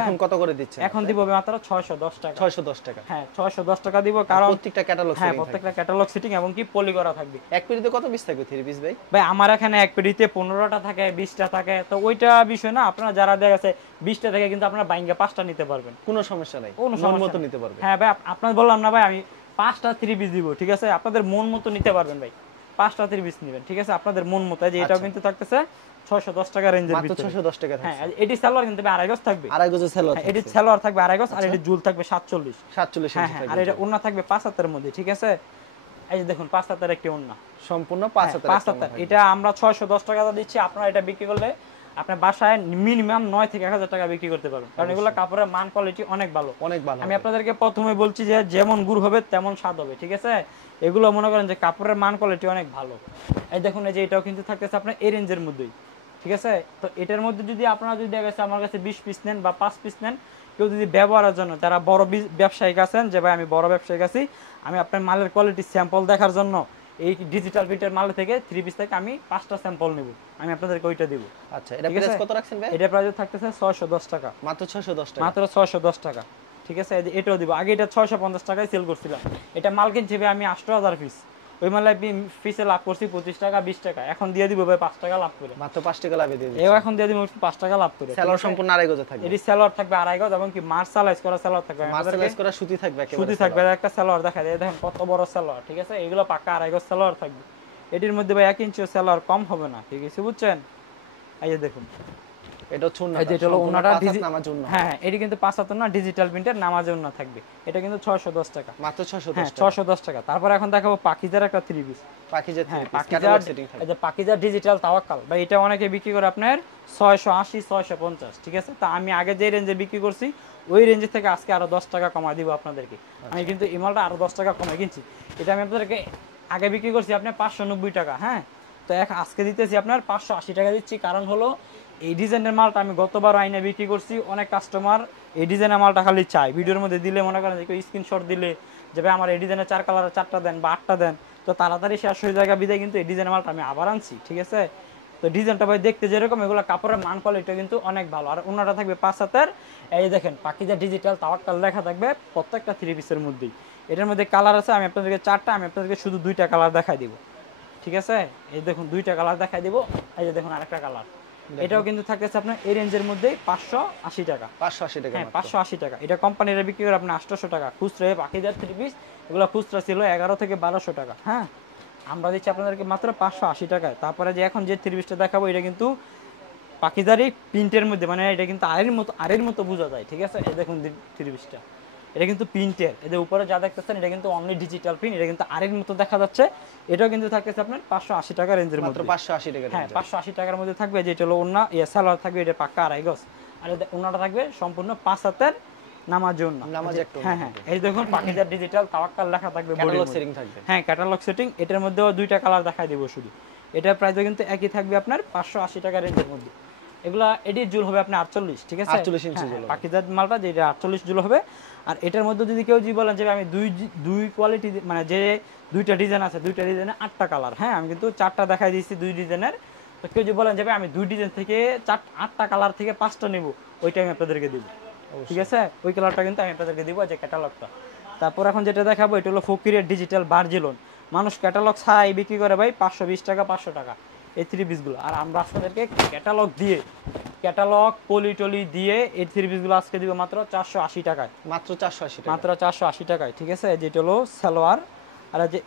এখন কত করে দিচ্ছেন? এখন দিব মাত্র 610 টাকা। 610 টাকা, হ্যাঁ 610 টাকা দিব, কারণ প্রত্যেকটা ক্যাটালগ সেটিং, হ্যাঁ প্রত্যেকটা ক্যাটালগ সেটিং এবং কি পলি করা থাকবে। এক পেটিতে কত পিস থাকবে থ্রি পিস ভাই? ভাই আমার এখানে এক পেটিতে 15টা থাকে, 20টা থাকে, তো ওইটা বিষয় না, আপনারা যারা দেখা গেছে 20টা থেকে কিন্তু আপনারা বাইঙ্গা 5টা নিতে পারবেন, কোনো সমস্যা নাই, কোনো সমস্যা মতো নিতে পারবেন। হ্যাঁ ভাই, আপনাদের বললাম না ভাই আমি 5টা থ্রি পিস দিব, ঠিক আছে, আপনাদের মন মতো নিতে পারবেন ভাই, 5টা থ্রি পিস নেবেন, ঠিক আছে, আপনাদের মন মতো। এই যে এটাও কিন্তু থাকতেছে 610 টাকা রেঞ্জের ভিতরে, মাত্র 610 টাকা। হ্যাঁ, এডি সালোয়ার কিন্তু আড়াই গজ থাকবে, আড়াই গজের সালোয়ার, এডি সালোয়ার থাকবে আড়াই গজ, আর এডি ঝুল থাকবে 47 ইঞ্চি থাকবে, আর এটা ওন্না থাকবে 5 হাতের মধ্যে, ঠিক আছে। এই যে দেখুন 5 হাতের একটি ওন্না, সম্পূর্ণ 5 হাতের। এটা আমরা 610 টাকা দিচ্ছি, আপনারা এটা বিক্রি করলে আপনার বাসায় মিনিমাম 9 থেকে 1000 টাকা বিক্রি করতে পারবেন, কারণ এগুলো কাপড়ের মান কোয়ালিটি অনেক ভালো, অনেক ভালো। আমি আপনাদেরকে প্রথমে বলছি যে যেমন গুড় হবে তেমন স্বাদ হবে, ঠিক আছে। এগুলো মনে করেন যে কাপড়ের মান কোয়ালিটি অনেক ভালো। এই দেখুন এই যে এটাও কিন্তু থাকতেছে আপনার এই রেঞ্জের মধ্যেই, ঠিক আছে। তো এটার মধ্যে যদি আপনারা যদি দেখা গেছে আমার কাছে 20 পিস নেন বা 5 পিস নেন, কেউ যদি ব্যবহারের জন্য, যারা বড় ব্যবসায়িক আছেন যে ভাই আমি বড় ব্যবসায়িক আছি, আমি আপনার মালের কোয়ালিটি স্যাম্পল দেখার জন্য এই ডিজিটাল প্রিন্টের মাল থেকে 3 পিস থেকে আমি 5টা স্যাম্পল নেব, আমি আপনাদেরকে ওইটা দেব। আচ্ছা, এটা প্রাইস কত রাখছেন ভাই? এটা প্রাইস থাকতেছে 610 টাকা, মাত্র 610 টাকা, মাত্র 610 টাকা, ঠিক আছে। এটাও দিব, আগে এটা 650 টাকায় সেল করছিলাম, এটা মাল কিনছি ভাই আমি 8000 পিস, ওই মালে পিসে লাভ করছি 25 টাকা 20 টাকা, এখন দিয়ে দিব ভাই 5 টাকা লাভ করে, মাত্র 5 টাকা লাভে দিয়ে দিচ্ছি। এখন দিয়ে দিব 5 টাকা লাভ করে। সেলর সম্পূর্ণ আড়াই গজ থাকবে, এটি সেলর থাকবে আড়াই গজ এবং কি মার্শালাইজ করা সেলর থাকবে, মার্শালাইজ করা সুতি থাকবে, একেবারে সুতি থাকবে, একটা সেলর দেখা যায়, দেখেন কত বড় সেলর, ঠিক আছে, এগুলো পাকা আড়াই গজ সেলর থাকবে। এটির মধ্যে ভাই 1 ইঞ্চি সেলর কম হবে না, ঠিক আছে, বুঝছেন। এই যে দেখুন এটা হচ্ছে ওন্নাটা, এই যে এটা হলো ওন্নাটা নামাজ ওন্না। হ্যাঁ এটা কিন্তু 5 হাত না, ডিজিটাল প্রিন্টের নামাজ ওন্না থাকবে। এটা কিন্তু 610 টাকা, মাত্র 610 হ্যাঁ টাকা। 610 টাকা। তারপর এখন দেখাবো পাকিজার একটা 3 পিস। পাকিজা 3 পিস পাকিজার, ক্যাটালগ সেটিং থাকে। এই যে পাকিজার ডিজিটাল তাওয়াক্কাল ভাই, এটা অনেকে বিক্রি করে আপনার 680 650, ঠিক আছে। তা আমি আগে যে রেঞ্জে বিক্রি করছি ওই রেঞ্জ থেকে আজকে আরো 10 টাকা কমায় দিব আপনাদেরকে। আমি কিন্তু এই মালটা আরো 10 টাকা কমায় কিনছি। এটা আমি আপনাদেরকে আগে বিক্রি করছি আপনার 590 টাকা, হ্যাঁ। তো আজকে দিতেছি আপনার 580 টাকা দিচ্ছি। কারণ হলো এই ডিজাইনের মালটা আমি গতবার আইনে বিক্রি করছি, অনেক কাস্টমার এই ডিজাইনের মালটা খালি চায়। ভিডিওর মধ্যে দিলে মনে করেন যে কেউ স্ক্রিনশট দিলে যে ভাই আমার এই ডিজাইনের 4 কালারের 4টা দেন বা 8টা দেন, তো তাড়াতাড়ি শেষ হয়ে যায় বিদায় কিন্তু এই ডিজাইনের মালটা আমি আবার আনছি, ঠিক আছে। তো ডিজাইনটা ভাই দেখতে যেরকম, এগুলো কাপড়ের মান কোয়ালিটি কিন্তু অনেক ভালো। আর ওনাটা থাকবে 5 হাতের, এই দেখেন পাকিজা ডিজিটাল তাওয়াক্কাল লেখা থাকবে প্রত্যেকটা 3 পিসের মধ্যেই। এটার মধ্যে কালার আছে, আমি আপনাদেরকে 4টা, আমি আপনাদেরকে শুধু 2টা কালার দেখাই দিব, ঠিক আছে। এই দেখুন 2টা কালার দেখাই দিব। এই যে দেখুন আরেকটা কালার, এটাও কিন্তু থাকতেছে আপনার এই রেঞ্জের মধ্যেই 580 টাকা। 580 টাকা, হ্যাঁ 580 টাকা। এটা কোম্পানিরা বিক্রি করে আপনার 800 টাকা খুচরা। পাকিজার 3 পিস এগুলো খুচরা ছিল 11 থেকে 1200 টাকা, হ্যাঁ। আমরা দিচ্ছি আপনাদেরকে মাত্র 580 টাকায়। তারপরে যে এখন যে 3 পিসটা দেখাবো এটা কিন্তু পাকিজারি প্রিন্টের মধ্যে, মানে এটা কিন্তু আরের মতো বোঝা যায়, ঠিক আছে। এই দেখুন 3 পিসটা, এটা কিন্তু প্রিন্টের, এদের উপরে যা দেখতেছেন এটা কিন্তু অনলি ডিজিটাল প্রিন্ট, এটা কিন্তু আরের মতো দেখা যাচ্ছে। এটাও কিন্তু থাকতেছে আপনার 580 টাকা রেঞ্জের মধ্যে, মাত্র 580 টাকা। হ্যাঁ 580 টাকার মধ্যে থাকবে। যেটা হলো ওন্না সালোয়ার থাকবে, এটা পাক্কা আড়াই গজ। আর ওন্নাটা থাকবে সম্পূর্ণ 5 হাতের নামাজ ওন্না। হ্যাঁ হ্যাঁ এই দেখুন পাকিজার ডিজিটাল তাওয়াক্কাল লেখা থাকবে, ক্যাটালগ সেটিং থাকবে। হ্যাঁ ক্যাটালগ সেটিং। এটার মধ্যেও 2টা কালার দেখাই দেব শুধু। এটার প্রাইসও কিন্তু একই থাকবে আপনার 580 টাকা রেঞ্জের মধ্যে। এগুলা এডির জুল হবে আপনার 48, ঠিক আছে। 48 ইঞ্চি জুল পাকিজার মালটা যেটা 48 জুল হবে। আর এটার মধ্যে যদি কেউ বলেন যে আমি দুই কোয়ালিটি, মানে যে 2টা ডিজাইন আছে, 2টা ডিজাইনে 8টা কালার, হ্যাঁ আমি কিন্তু 4টা দেখাই দিয়েছি 2 ডিজাইনের। তো কেউ যদি বলেন যে আমি 2 ডিজাইন থেকে 8টা কালার থেকে 5টা নেব, ওইটা আমি আপনাদেরকে দিব, ঠিক আছে। ওই কালারটা কিন্তু আমি আপনাদেরকে দিব, যে ক্যাটালগটা। তারপর এখন যেটা দেখাবো এটা হলো ফকিরের ডিজিটাল বার্জিলন। মানুষ ক্যাটালগ ছাড়াই বিক্রি করে ভাই 520 টাকা 500 টাকা এই 3 পিসগুলো। আর আমরা আপনাদেরকে ক্যাটালগ দিয়ে, ক্যাটালগ পলিটলি দিয়ে এই 3 পিসগুলো আজকে দিব মাত্র 480 টাকায়, মাত্র 480 টাকা, মাত্র 480 টাকায়, ঠিক আছে। যেটা হলো সালোয়ার। আর যে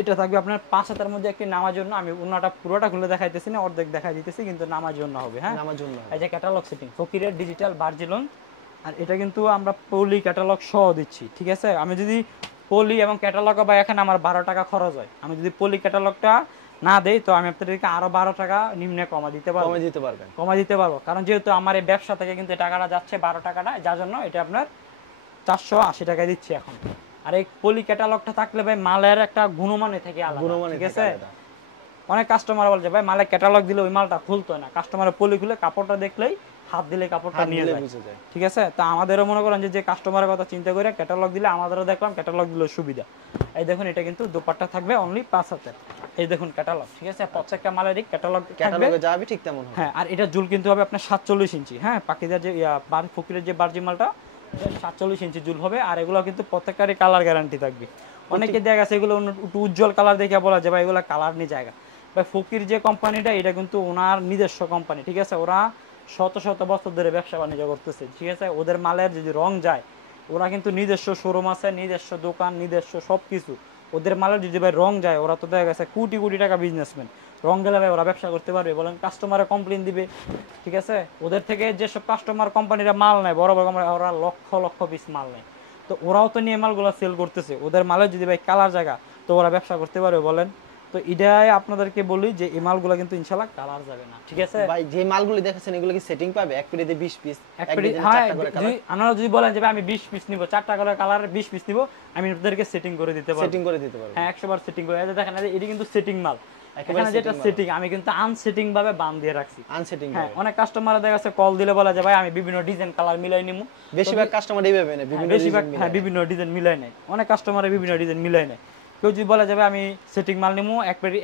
এটা থাকবে আপনার 5 হাতের মধ্যে একটি নামার জন্য। আমি ওন্নাটা পুরোটা খুলে দেখাইতেছি না, অর্ধেক দেখাই দিতেছি, কিন্তু নামার জন্য হবে, হ্যাঁ নামার জন্য। এই যে ক্যাটালগ সেটিং ফকিরের ডিজিটাল বার্জিলন। আর এটা কিন্তু আমরা পলি ক্যাটালগ সহ দিচ্ছি, ঠিক আছে। আমি যদি পলি এবং ক্যাটালগ বা এখানে আমার 12 টাকা খরচ হয়, আমি যদি পলি ক্যাটালগটা না দেই তো আমি আপনাদেরকে আরো 12 টাকা নিম্নে কমা দিতে পারবো। কারণ যেহেতু আমার এই ব্যবসা থেকে কিন্তু টাকাটা যাচ্ছে 12 টাকাটা, যার জন্য এটা আপনার 480 টাকায় দিচ্ছি এখন। আর এই পলি ক্যাটালগটা থাকলে ভাই মালের একটা গুণমানে থেকে আলাদা, ঠিক আছে। অনেক কাস্টমার বলে যে ভাই মালের ক্যাটালগ দিলে ওই মালটা খুলতো না, কাস্টমারের পলি খুলে কাপড়টা দেখলেই হাত দিলে কাপড়টা নিয়ে যায়, ঠিক আছে। তা আমাদেরও মনে করেন যে কাস্টমারের কথা চিন্তা করে ক্যাটালগ দিলে আমাদেরও দেখলাম ক্যাটালগ দিলে সুবিধা। এই দেখুন এটা কিন্তু দোপাট্টা থাকবে অনলি 5 হাতের। এই দেখুন ক্যাটালগ, ঠিক আছে। প্রত্যেকটা মালেরই ক্যাটালগ ক্যাটালগে যাবে ঠিক তেমন হবে, হ্যাঁ। আর এটা জুল কিন্তু হবে আপনার 47 ইঞ্চি, হ্যাঁ। পাকিজার যে ফকিরের যে বার্জি মালটা 47 ইঞ্চি জুল হবে। আর এগুলো কিন্তু প্রত্যেকটারই কালার গ্যারান্টি থাকবে। অনেকে দেখা গেছে এগুলো একটু উজ্জ্বল কালার দেখে বলা যায় ভাই এগুলো কালার নেই জায়গা। ভাই ফকির যে কোম্পানিটা এটা কিন্তু ওনার নিজস্ব কোম্পানি, ঠিক আছে। ওরা শত শত বছর ধরে ব্যবসা বাণিজ্য করতেছে, ঠিক আছে। ওদের মালের যদি রং যায়, ওরা কিন্তু নিজস্ব শোরুম আছে, নিজস্ব দোকান, নিজস্ব সবকিছু। ওদের মালের যদি ভাই রং যায়, ওরা তো দেখা গেছে কোটি কোটি টাকা বিজনেসম্যান, রং গেলে ভাই ওরা ব্যবসা করতে পারবে বলেন? কাস্টমারে কমপ্লেন দিবে, ঠিক আছে। ওদের থেকে যেসব কাস্টমার কোম্পানিরা মাল নেয়, বড় বড় কোম্পানি, ওরা লক্ষ লক্ষ পিস মাল নেয়। তো ওরাও তো নিয়ে মালগুলো সেল করতেছে। ওদের মালের যদি ভাই কালার জায়গা, তো ওরা ব্যবসা করতে পারবে বলেন? তো এটাই আপনাদেরকে বলি যে এই মালগুলো কিন্তু ইনশাআল্লাহ কালার যাবে না, ঠিক আছে ভাই। যে মালগুলো দেখেছেন এগুলো কি সেটিং পাবে? এক পেটিতে 20 পিস, এক পেটি, হ্যাঁ। আপনারা যদি বলেন যে আমি 20 পিস নিব, 4টা করে কালার 20 পিস নিব, আমি আপনাদেরকে সেটিং করে দিতে পারবো, হ্যাঁ 100 বার সেটিং করে। এই দেখেন এটা কিন্তু সেটিং মাল, এখানে যেটা সেটিং আমি কিন্তু আনসেটিং ভাবে বান দিয়ে রাখছি, আনসেটিং। হ্যাঁ অনেক কাস্টমার দেখা যাচ্ছে কল দিলে বলে যে ভাই আমি বিভিন্ন ডিজাইন কালার মিলাই নিমু। বেশিরভাগ কাস্টমার এইভাবে নেয়, বিভিন্ন ডিজাইন মিলাই নেয়। অনেক কাস্টমারে বিভিন্ন ডিজাইন মিলাই নেয়। কেউ যদি বলে যাবে আমি সেটিং মাল নিমু,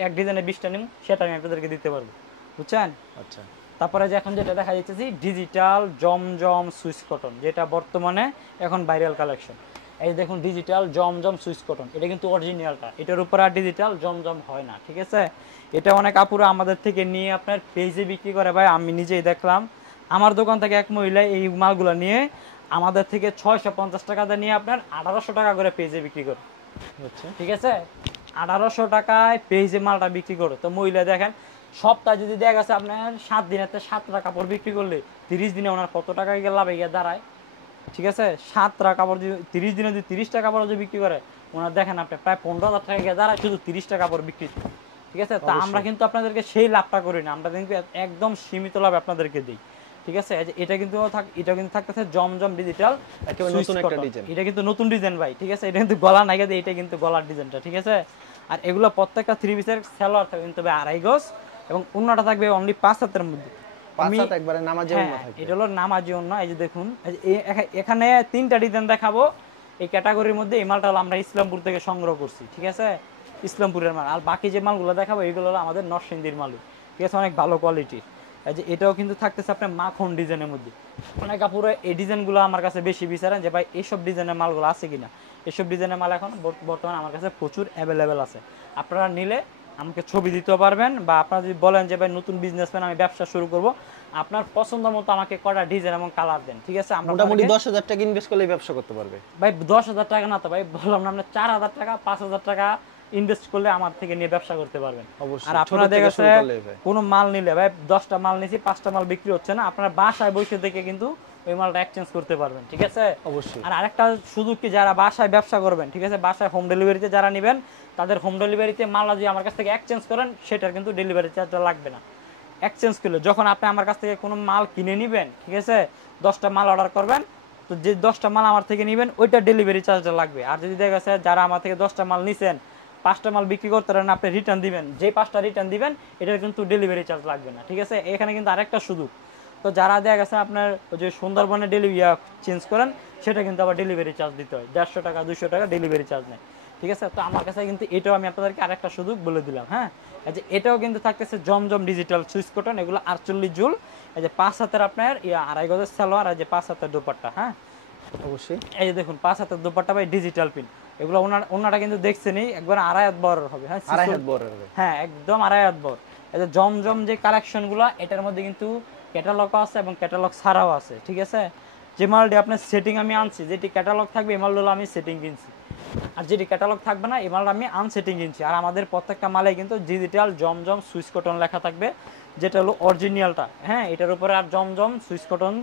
এক ডিজাইনে 20টা নিমু, সেটা আমি আপনাদেরকে দিতে পারবো, বুঝছেন? আচ্ছা। তারপরে যে এখন যেটা দেখা যাচ্ছে ডিজিটাল জমজম সুইস কটন, যেটা বর্তমানে এখন ভাইরাল কালেকশন। এই দেখুন ডিজিটাল জমজম সুইস কটন, এটা কিন্তু অরিজিনালটা, এটার উপর আর ডিজিটাল জমজম হয় না, ঠিক আছে। এটা অনেক আপুরা আমাদের থেকে নিয়ে আপনার পেজে বিক্রি করে ভাই। আমি নিজেই দেখলাম, আমার দোকান থেকে এক মহিলা এই মালগুলো নিয়ে আমাদের থেকে 650 টাকা দিয়ে নিয়ে আপনার 1800 টাকা করে পেজে বিক্রি করে, ঠিক আছে। 1800 টাকায় পেজে মালটা বিক্রি করে। তো মহিলা দেখেন সপ্তাহে যদি দেখা গেছে আপনার 7 দিনেতে 7টা কাপড় বিক্রি করলে 30 দিনে ওনার কত টাকা গিয়ে লাভে গিয়ে দাঁড়ায়, ঠিক আছে? 7টা কাপড় যদি 30 দিনে যদি 30টা কাপড় যদি বিক্রি করে, ওনার দেখেন আপনি প্রায় 15,000 টাকা গিয়ে দাঁড়ায় শুধু 30টা কাপড় বিক্রি, ঠিক আছে? তা আমরা কিন্তু আপনাদেরকে সেই লাভটা করি না, আমরা কিন্তু একদম সীমিত লাভ আপনাদেরকে দিই, ঠিক আছে? এটা কিন্তু থাকতেছে জমজম ডিজিটাল, এটা কিন্তু নতুন ডিজাইন ভাই, ঠিক আছে? এটা কিন্তু গলা নাইগা দিয়ে, এটা কিন্তু গলার ডিজাইনটা, ঠিক আছে? আর এগুলো প্রত্যেকটা 3 পিসের সালোয়ার থাকবে কিন্তু ভাই 2.5 গজ এবং ওন্নাটা থাকবে অনলি 5 হাতের মধ্যে। 5 হাত একবারে নামাজি ওন্না থাকবে। এটা হলো নামাজি ওন্না। এই যে দেখুন, এখানে 3টা ডিজাইন দেখাবো এই ক্যাটাগরির মধ্যে। এই মালটা হলো আমরা ইসলামপুর থেকে সংগ্রহ করছি, ঠিক আছে? ইসলামপুরের মাল। আর বাকি যে মালগুলো দেখাবো এগুলো হলো আমাদের নরসিংদীর মাল, ঠিক আছে? অনেক ভালো কোয়ালিটির। এই যে এটাও কিন্তু থাকতেছে আপনার মাখন ডিজাইনের মধ্যে। অনেক কাপড়ে এই ডিজাইনগুলো আমার কাছে বেশি বিচারেন যে ভাই এইসব ডিজাইনের মালগুলো আছে কিনা। এসব ডিজাইনের মাল এখন বর্তমানে আমার কাছে প্রচুর অ্যাভেলেবেল আছে। আপনারা নিলে আমাকে ছবি দিতে পারবেন, বা আপনারা যদি বলেন যে ভাই নতুন বিজনেসম্যান আমি ব্যবসা শুরু করব, আপনার পছন্দ মতো আমাকে কটা ডিজাইন এবং কালার দেন, ঠিক আছে? আমরা মোটামুটি 10,000 টাকা ইনভেস্ট করলে ব্যবসা করতে পারবে ভাই। 10,000 টাকা না তো ভাই, বললাম না আপনি 4,000 টাকা 5,000 টাকা ইনভেস্ট করলে আমার থেকে নিয়ে ব্যবসা করতে পারবেন। আর আপনারা দেখেছে কোনো মাল নিলে ভাই 10টা মাল নিছি 5টা মাল বিক্রি হচ্ছে না, আপনারা বাসায় বসে থেকে কিন্তু ওই মালটা এক্সচেঞ্জ করতে পারবেন, ঠিক আছে? অবশ্যই। আর আরেকটা সুযোগ কি, যারা বাসায় ব্যবসা করবেন, ঠিক আছে, বাসায় হোম ডেলিভারিতে যারা নেবেন, তাদের হোম ডেলিভারিতে মাল যদি আমার কাছ থেকে এক্সচেঞ্জ করেন, সেটার কিন্তু ডেলিভারি চার্জটা লাগবে না। এক্সচেঞ্জ করলে যখন আপনি আমার কাছ থেকে কোনো মাল কিনে নেবেন, ঠিক আছে, 10টা মাল অর্ডার করবেন, তো যে 10টা মাল আমার থেকে নেবেন ওইটা ডেলিভারি চার্জটা লাগবে। আর যদি দেখা গেছে যারা আমার থেকে 10টা মাল নিছেন, 5টা মাল বিক্রি করতে পারেন, আপনি রিটার্ন দিবেন, যে 5টা রিটার্ন দিবেন এটার কিন্তু ডেলিভারি চার্জ লাগবে না, ঠিক আছে? এখানে কিন্তু আরেকটা সুযোগ, তো যারা দেখা গেছে আপনার ওই যে সুন্দরবনে ডেলিভারি চেঞ্জ করেন, সেটা কিন্তু আবার ডেলিভারি চার্জ দিতে হয়, 150 টাকা 200 টাকা ডেলিভারি চার্জ নেয়, ঠিক আছে? তো আমার কাছে কিন্তু এটাও আমি আপনাদেরকে আরেকটা সুযোগ বলে দিলাম। হ্যাঁ, এই যে এটাও কিন্তু থাকতেছে জমজম ডিজিটাল সুইচ কটন, এগুলো 48 জুল। এই যে 5 হাতের আপনার 2.5 গজের সালোয়ার, আর যে 5 হাতের দোপাট্টা। হ্যাঁ অবশ্যই। এই যে দেখুন 5 হাতের দোপাট্টা ভাই ডিজিটাল প্রিন্ট, এগুলো ওনাটা কিন্তু দেখছেনই একবার 2.5 হাত বড় হবে। হ্যাঁ 2.5 হাত বড় হবে, হ্যাঁ একদম 2.5 হাত বড়। এই যে জমজম যে কালেকশনগুলো, এটার মধ্যে কিন্তু ক্যাটালগও আছে এবং ক্যাটালগ ছাড়াও আছে, ঠিক আছে? যে মালটি আপনার সেটিং আমি আনছি, যেটি ক্যাটালগ থাকবে এই মালগুলো আমি সেটিং কিনছি, আর যেটি ক্যাটালগ থাকবে না এই মালটা আমি আনসেটিং কিনছি। আর আমাদের প্রত্যেকটা মালে কিন্তু ডিজিটাল জমজম সুইচ কটন লেখা থাকবে, যেটা হলো অরিজিনালটা। হ্যাঁ, এটার উপরে আর জমজম সুইচ কটন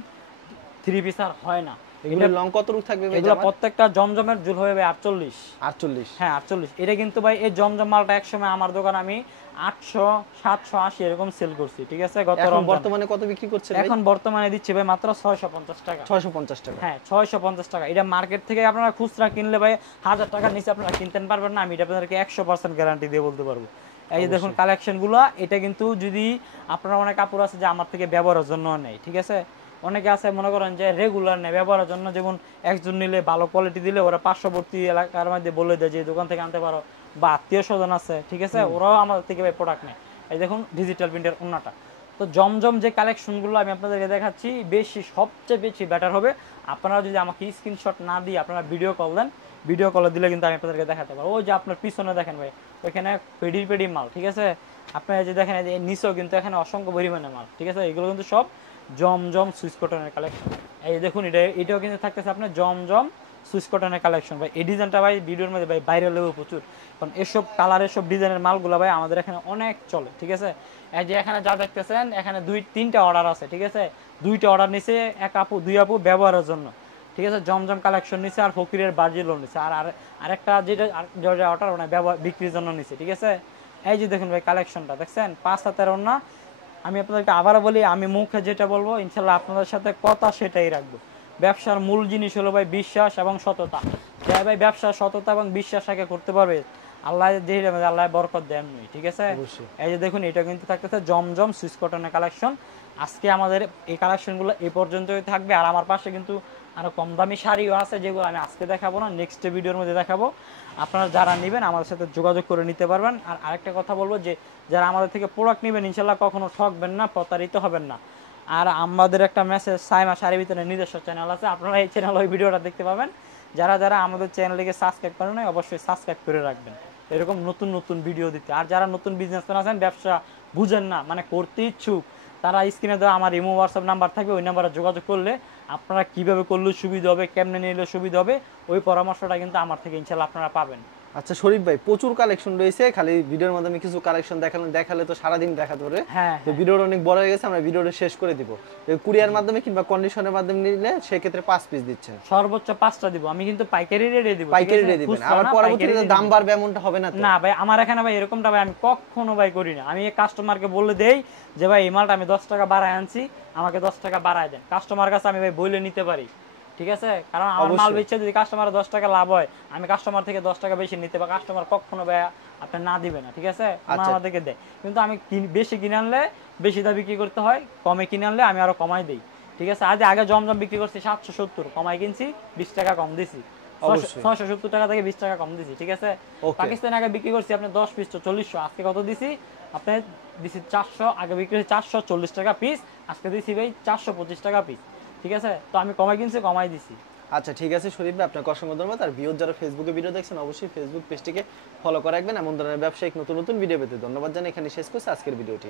3 পিস আর হয় না। এগুলো লং কত রূপ থাকবে ভাই? এগুলো প্রত্যেকটা জমজমের জুল হবে 48। 48? হ্যাঁ 48। এটা কিন্তু ভাই এই জমজম মালটা একসময় আমার দোকানে আমি 800 780 এরকম সেল করছি, ঠিক আছে? গত এখন বর্তমানে কত বিক্রি করছেন ভাই? এখন বর্তমানে দিচ্ছি ভাই মাত্র 650 টাকা। 650 টাকা? হ্যাঁ 650 টাকা। এটা মার্কেট থেকে আপনারা খুচরা কিনলে ভাই 1000 টাকার নিচে আপনারা কিনতে পারবেন না, আমি এটা আপনাদেরকে 100% গ্যারান্টি দিয়ে বলতে পারবো। এই যে দেখুন কালেকশনগুলো, এটা কিন্তু যদি আপনারা অনেক কাপড় আছে যে আমার থেকে ব্যবহারের জন্য নেই, ঠিক আছে? অনেকে আছে মনে করেন যে রেগুলার নেই, ব্যবহারের জন্য, যেমন একজন নিলে ভালো কোয়ালিটি দিলে ওরা পার্শ্ববর্তী এলাকার মধ্যে বলে দেয় যে দোকান থেকে আনতে পারো, বা আত্মীয় স্বজন আছে, ঠিক আছে, ওরাও আমাদের থেকে ভাই প্রোডাক্ট নেয়। এই দেখুন ডিজিটাল প্রিন্টের ওন্নাটা। তো জমজম যে কালেকশনগুলো আমি আপনাদেরকে দেখাচ্ছি, সবচেয়ে বেশি বেটার হবে আপনারা যদি আমাকে স্ক্রিনশট না দিয়ে আপনারা ভিডিও কল দেন। ভিডিও কল দিলে কিন্তু আমি আপনাদেরকে দেখাতে পারবো। ওই যে আপনার পিছনে দেখেন ভাই, ওইখানে পেডি মাল, ঠিক আছে? আপনারা যে দেখেন এই নিচেও কিন্তু এখানে অসংখ্য পরিমাণে মাল, ঠিক আছে? এগুলো কিন্তু সব জমজম সুইচ কটনের কালেকশন। এই দেখুন এটাও কিন্তু থাকতেছে আপনার জমজম সুইচ কটনের কালেকশন ভাই। এই ডিজাইনটা ভাই ভিডিওর মধ্যে ভাই ভাইরাল হবে প্রচুর, কারণ এসব কালার এসব ডিজাইনের মালগুলো ভাই আমাদের এখানে অনেক চলে, ঠিক আছে? এই যে এখানে যা দেখতেছেন এখানে 2-3টা অর্ডার আছে, ঠিক আছে? 2টা অর্ডার নিছে, এক আপু 2 আপু ব্যবহারের জন্য, ঠিক আছে? জমজম কালেকশন নিছে, আর ফকিরের বার্জিলও নিছে, আর আরেকটা যেটা অর্ডার ওনা ব্যবহার বিক্রির জন্য নিছে, ঠিক আছে? এই যে দেখুন ভাই কালেকশনটা দেখছেন, 5 হাতের ওন্না। আমি আপনাদেরকে আবারও বলি, আমি মুখে যেটা বলবো ইনশাল্লাহ আপনাদের সাথে কথা সেটাই রাখবো। ব্যবসার মূল জিনিস হলো ভাই বিশ্বাস এবং সততা। যাই ভাই ব্যবসা সততা এবং বিশ্বাস আগে করতে পারবে, আল্লাহ আল্লাহ বরকত দেন, ঠিক আছে? এই যে দেখুন এটা কিন্তু থাকতেছে জমজম সুইচ কটনের কালেকশন। আজকে আমাদের এই কালেকশনগুলো এই পর্যন্তই থাকবে। আর আমার পাশে কিন্তু আরো কম দামি শাড়িও আছে, যেগুলো আমি আজকে দেখাবো না, নেক্সট ভিডিওর মধ্যে দেখাবো। আপনারা যারা নেবেন আমাদের সাথে যোগাযোগ করে নিতে পারবেন। আর আরেকটা কথা বলবো যে যারা আমাদের থেকে প্রোডাক্ট নেবেন ইনশাল্লাহ কখনো ঠকবেন না, প্রতারিত হবেন না। আর আমাদের একটা মেসেজ সাইমা শাড়ি ভিতরে নিজস্ব চ্যানেল আছে, আপনারা এই চ্যানেল ওই ভিডিওটা দেখতে পাবেন। যারা যারা আমাদের চ্যানেলটিকে সাবস্ক্রাইব করেন নাই অবশ্যই সাবস্ক্রাইব করে রাখবেন এরকম নতুন নতুন ভিডিও দিতে। আর যারা নতুন বিজনেসম্যান আছেন, ব্যবসা বুঝেন না, মানে করতে ইচ্ছুক, তারা স্ক্রিনে দেওয়া আমার ইমো হোয়াটসঅ্যাপ নাম্বার থাকবে, ওই নাম্বারে যোগাযোগ করলে আপনারা কিভাবে করলে সুবিধা হবে, কেমনে নিলে সুবিধা হবে, ওই পরামর্শটা কিন্তু আমার থেকে ইনশাল্লাহ আপনারা পাবেন। আচ্ছা শরীফ ভাই প্রচুর কালেকশন রয়েছে, খালি ভিডিওর মাধ্যমে কিছু কালেকশন দেখালে তো সারাদিন দেখাতে পারে। তো ভিডিওটা অনেক বড় হয়ে গেছে, আমরা ভিডিওটা শেষ করে দিব। কুরিয়ার মাধ্যমে কিংবা কন্ডিশনের মাধ্যমে নিলে সেক্ষেত্রে 5 পিস দিচ্ছেন, সর্বোচ্চ 5টা দিব। আমি কিন্তু পাইকারি রেটে দিব, পাইকারি রেটে দিবেন, আবার পরবর্তীতে দাম বাড়বে এমনটা হবে না তো? না ভাই, আমার এখানে ভাই এরকমটা ভাই আমি কখনো ভাই করি না। আমি কাস্টমারকে বলে দেই যে ভাই এই মালটা আমি 10 টাকা বাড়ায় আনছি, আমাকে 10 টাকা বাড়ায় দেন। কাস্টমার কাছে আমি ভাই বলে নিতে পারি, ঠিক আছে? কারণ আমার মাল বেচে যদি কাস্টমার 10 টাকা লাভ হয়, আমি কাস্টমার থেকে 10 টাকা বেশি নিতে পারি, কাস্টমার কখনো ভাই আপনি না দিবে না, ঠিক আছে? আমাদেরকে দেয়। কিন্তু আমি বেশি কিনে আনলে বেশি দাম বিক্রি করতে হয়, কমে কিনে আনলে আমি আরো কমাই দেই, ঠিক আছে? আগে জমজম বিক্রি করছি 770, কমাই কিনছি 20 টাকা কম দিছি, 670 টাকা থেকে 20 টাকা কম দিছি, ঠিক আছে? পাকিস্তান আগে বিক্রি করছি আপনি 10 পিস তো 4000, আজকে কত দিছি আপনি? দিছি 400, আগে বিক্রি হচ্ছে 440 টাকা পিস, আজকে দিছি ভাই 425 টাকা পিস, ঠিক আছে? তো আমি কমাই কিনছি, কমাই দিছি। আচ্ছা ঠিক আছে শরীফ ভাই, আপনাকে অসংখ্য ধন্যবাদ। আর ভিউয়ার যারা ফেসবুকে ভিডিও দেখছেন অবশ্যই ফেসবুক পেজটিকে ফলো করে রাখবেন, এমন ধরনের ব্যবসায়িক নতুন নতুন ভিডিও পেতে। ধন্যবাদ জানাই, এখানে শেষ করছি আজকের ভিডিওটি।